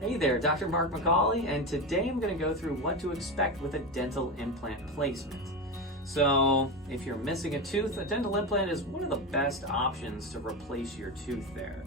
Hey there, Dr. Mark McCawley, and today I'm going to go through what to expect with a dental implant placement. So, if you're missing a tooth, a dental implant is one of the best options to replace your tooth there.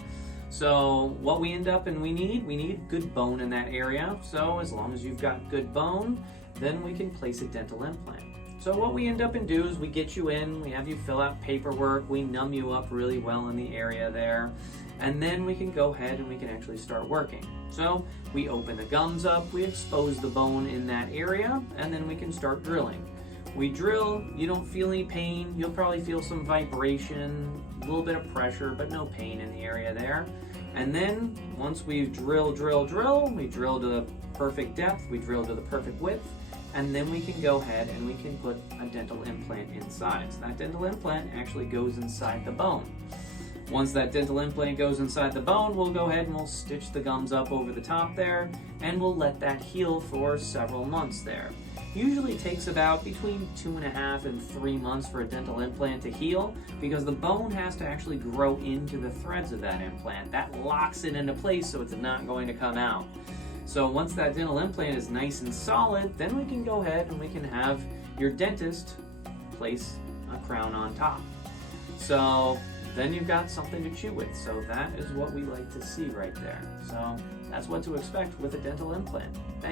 So, what we end up and we need good bone in that area. So, as long as you've got good bone, then we can place a dental implant. So what we end up and do is we get you in, we have you fill out paperwork, we numb you up really well in the area there, and then we can go ahead and we can actually start working. So we open the gums up, we expose the bone in that area, and then we can start drilling. We drill, you don't feel any pain, you'll probably feel some vibration, a little bit of pressure, but no pain in the area there. And then once we drill, we drill to the perfect depth, we drill to the perfect width, and then we can go ahead and we can put a dental implant inside. So that dental implant actually goes inside the bone. Once that dental implant goes inside the bone, we'll go ahead and we'll stitch the gums up over the top there, and we'll let that heal for several months there. Usually takes about between 2.5 and 3 months for a dental implant to heal, because the bone has to actually grow into the threads of that implant. That locks it into place so it's not going to come out. So once that dental implant is nice and solid, then we can go ahead and we can have your dentist place a crown on top. So then you've got something to chew with. So that is what we like to see right there. So that's what to expect with a dental implant. Thanks.